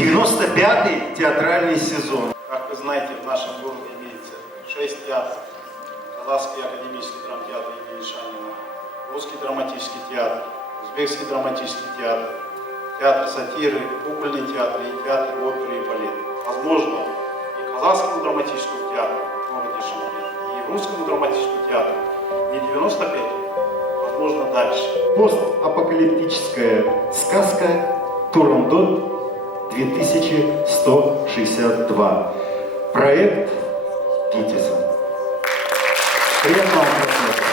95-й театральный сезон. Как вы знаете, в нашем городе имеется 6 театров. Казахский академический драмтеатр имени Шанина, Русский драматический театр, Узбекский драматический театр, театр сатиры, кукольный театр и театр оперы и балета. Возможно, и Казахскому драматическому театру в городе Шанин, и Русскому драматическому театру не 95, возможно, дальше. Постапокалиптическая сказка «Турандот 2162». Проект ГИТИСа. Приятного просмотра.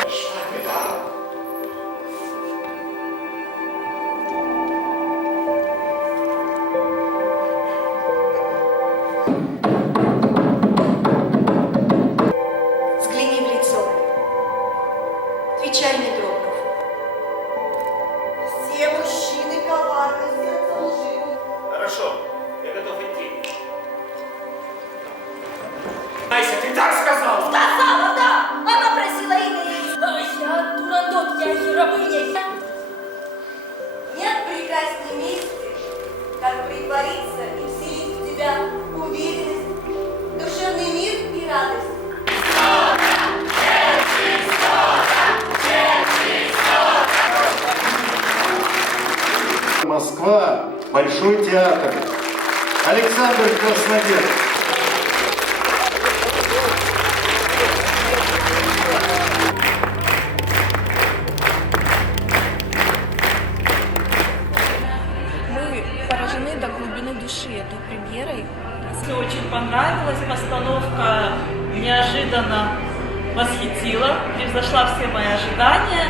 Взгляни в лицо. Отвечай, Медроков. Все мужчины коварны, сердце лживы. Хорошо, я готов идти. Айся, ты так сказал? Сказала, да! Она просила имя. Я Турандот, я рабыня. Нет прекрасней мести, как притвориться и вселить в тебя уверенность, душевный мир и радость. Москва, Большой театр. Александр Краснодеров. Мы поражены до глубины души этой премьерой. Мне очень понравилась постановка, неожиданно восхитила, превзошла все мои ожидания.